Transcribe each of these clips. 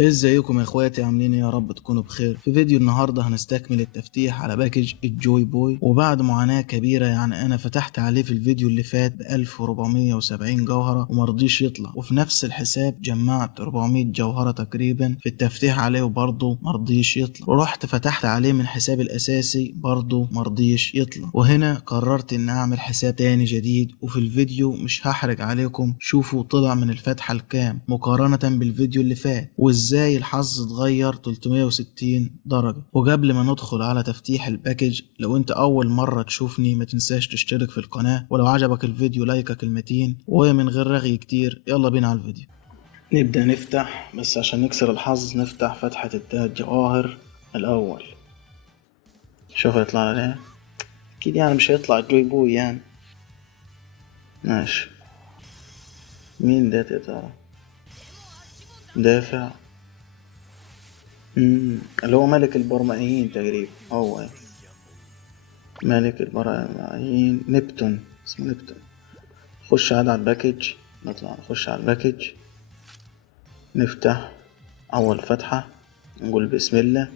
ازيكم يا اخواتي؟ عاملين ايه؟ يا رب تكونوا بخير. في فيديو النهارده هنستكمل التفتيح على باكج الجوي بوي، وبعد معاناة كبيرة يعني انا فتحت عليه في الفيديو اللي فات ب 1470 جوهرة ومرضيش يطلع، وفي نفس الحساب جمعت 400 جوهرة تقريبا في التفتيح عليه وبرضه مرضيش يطلع، ورحت فتحت عليه من حسابي الاساسي برضه مرضيش يطلع. وهنا قررت ان اعمل حساب تاني جديد، وفي الفيديو مش هحرج عليكم، شوفوا طلع من الفتحة الكام مقارنة بالفيديو اللي فات، وازاي الحظ اتغير 360 درجة. وقبل ما ندخل على تفتيح الباكج، لو انت اول مرة تشوفني ما تنساش تشترك في القناة، ولو عجبك الفيديو لايكة كلمتين، ومن غير رغي كتير يلا بينا على الفيديو. نبدأ نفتح، بس عشان نكسر الحظ نفتح فتحة التلات جواهر الأول. شوف هيطلع لنا ايه. أكيد يعني مش هيطلع الجوي بوي يعني. ماشي. مين ده يا ترى؟ دافع. اللي هو ملك البرمائيين تقريبا، هو يعني. ملك البرمائيين نبتون، اسمه نبتون. خش عاد على الباكج، نطلع نخش على الباكج، نفتح أول فتحة، نقول بسم الله.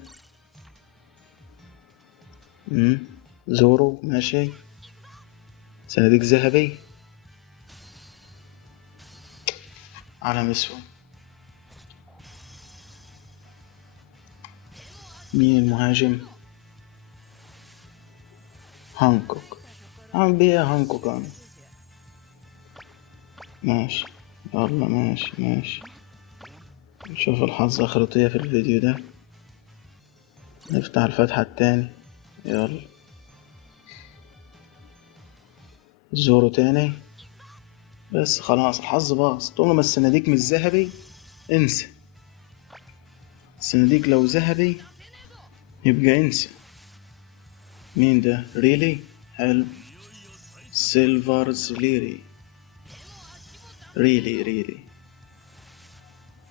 زورو ماشي. صناديق ذهبي، علم اسود. مين المهاجم؟ هانكوك. عم بيها هانكوك أنا. ماشي. يلا ماشي. نشوف الحظ آخرته ايه في الفيديو ده. نفتح الفتحة التاني، يلا. زورو تاني. بس خلاص الحظ باظ. طول ما الصناديق مش ذهبي انسى. الصناديق لو ذهبي يبقى انسى. مين ده؟ ريلي؟ حلو. سيلفر سليري. ريلي.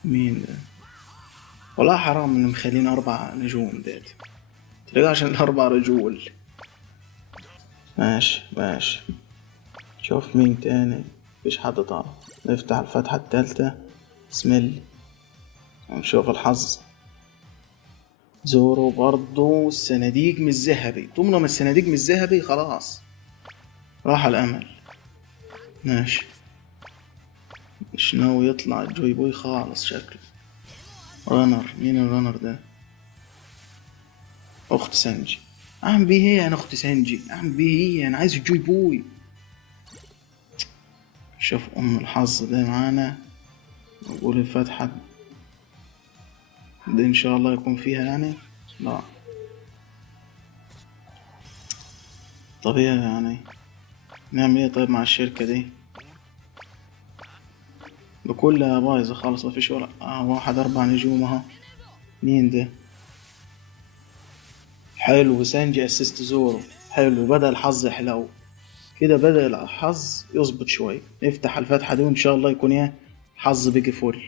مين ده؟ والله حرام ان مخلين 4 نجوم ديت. تلاقي عشان الاربع رجول. ماشي. شوف مين تاني. مفيش حد طالع. نفتح الفتحة التالتة، بسم الله، ونشوف الحظ. زورو برضو الصناديق مش ذهبي. طول ما الصناديق مش ذهبي خلاص راح الامل. ماشي. مش ناوي يطلع الجوي بوي خالص شكله. رانر. مين الرانر ده؟ اخت سانجي. اعمل بيه ايه انا؟ اخت سانجي اعمل بيه ايه؟ انا عايز الجوي بوي. شوف ام الحظ ده معانا، نقول الفتحة دي ان شاء الله يكون فيها يعني. لا طبيعي يعني. نعمل ايه طيب مع الشركة دي؟ بكلها بايظة خالص، مفيش ولا واحد 4 نجوم اهو. مين ده؟ حلو، سانجي اسيست زورو. حلو، بدأ الحظ يحلو كده، بدأ الحظ يظبط شوية. نفتح الفتحة دي وان شاء الله يكون ايه، حظ بيجي فل.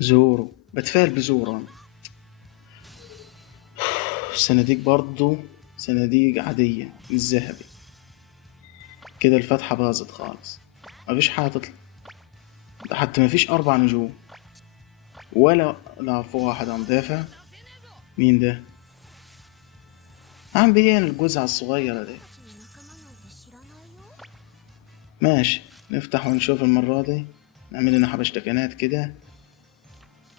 زورو، بتفائل بزورو انا. صناديق برضو، صناديق عادية مش ذهبي. كده الفتحة باظت خالص، مفيش حاجة تطلع. ده حتى مفيش 4 نجوم ولا لا فوق واحد مدافع. مين ده؟ عم بيه الجزعة الصغيرة دي. ماشي. نفتح ونشوف المرة دي. نعمل لنا حبشتكنات كده،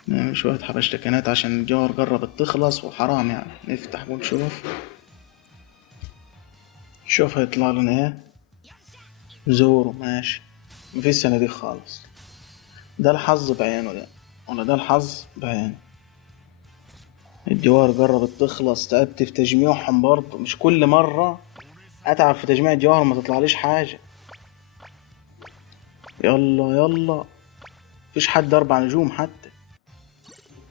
نعمل شوية حبشتكنات عشان الجوهر قربت تخلص وحرام يعني. نفتح ونشوف. شوف هيطلع لنا ايه. زورو ماشي. مفيش صناديق خالص. ده الحظ بعينه ده، ولا ده الحظ بعينه. الجوار قربت تخلص، تعبت في تجميعهم برضه. مش كل مرة اتعب في تجميع الجواهر ما تطلعليش حاجة. يلا. مفيش حد 4 نجوم حتى.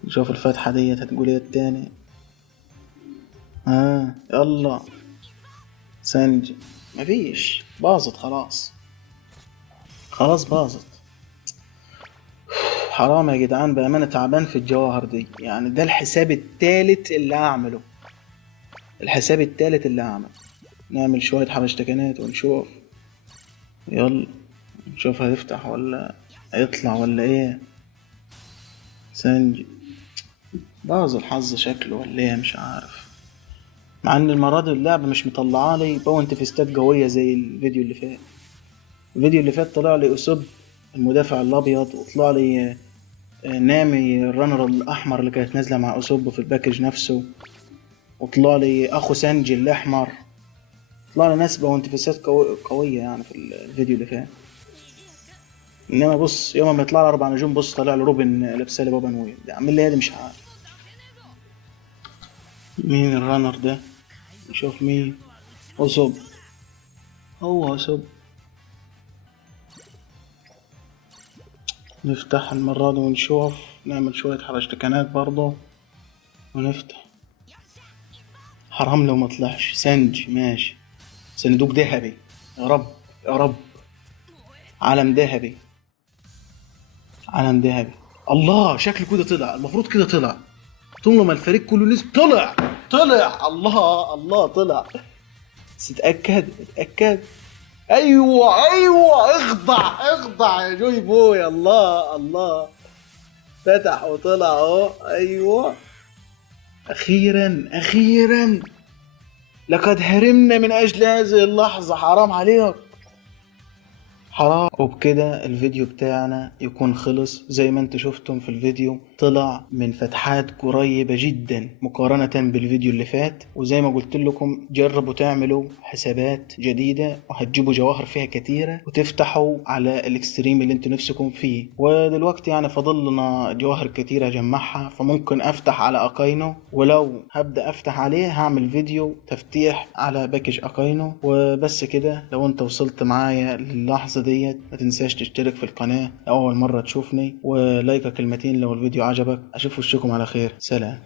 نشوف الفتحة ديت هتقول ايه التاني. يلا. سنجي. مفيش، باظت خلاص باظت. حرام يا جدعان بأمانة، تعبان في الجواهر دي يعني. ده الحساب التالت اللي هعمله. نعمل شوية حبشتكنات ونشوف. يلا نشوف هيفتح ولا هيطلع ولا ايه. سانجي باظ الحظ شكله ولا ايه مش عارف، مع ان المرة دي اللعبة مش مطلعة لي باونت فيستات قوية زي الفيديو اللي فات. الفيديو اللي فات طلع لي أسوب المدافع الأبيض، وطلع لي نامي الرانر الأحمر اللي كانت نازلة مع أسوب في الباكج نفسه، وطلع لي أخو سانجي الأحمر. طلع لي ناس باونت فيستات قوية يعني في الفيديو اللي فات. انما بص يوم ما يطلع لي 4 نجوم، بص طلع له روبن لابسه لي بابا نويل، ده عامل لي ايه ده مش عارف. مين الرانر ده؟ نشوف مين. أصب، هو أصب. نفتح المرة دي ونشوف، نعمل شوية حبشتكنات برضه ونفتح. حرام لو ما طلعش سنج، ماشي. صندوق ذهبي، يا رب يا رب. علم ذهبي، علم ذهبي. الله شكله كده طلع، المفروض كده طلع. طول ما الفريق كله نزل طلع. طلع، الله الله طلع. بس اتأكد اتأكد. ايوه ايوه، اخضع اخضع يا جوي بوي، الله الله. فتح وطلع اهو، ايوه. اخيرا اخيرا، لقد هرمنا من اجل هذه اللحظة، حرام عليك حرام. وبكده الفيديو بتاعنا يكون خلص. زي ما انت شفتم في الفيديو طلع من فتحات قريبة جدا مقارنة بالفيديو اللي فات. وزي ما قلت لكم جربوا تعملوا حسابات جديدة وهتجيبوا جواهر فيها كتيرة وتفتحوا على الاكستريم اللي انتوا نفسكم فيه. ودلوقتي يعني فاضل لنا جواهر كتيرة اجمعها، فممكن افتح على اكاينو، ولو هبدأ افتح عليه هعمل فيديو تفتيح على باكج اكاينو وبس كده. لو انت وصلت معايا للحظة ديت ما تنساش تشترك في القناة أول مرة تشوفني، ولايكك كلمتين لو الفيديو عجبك. أشوف وشكم على خير، سلام.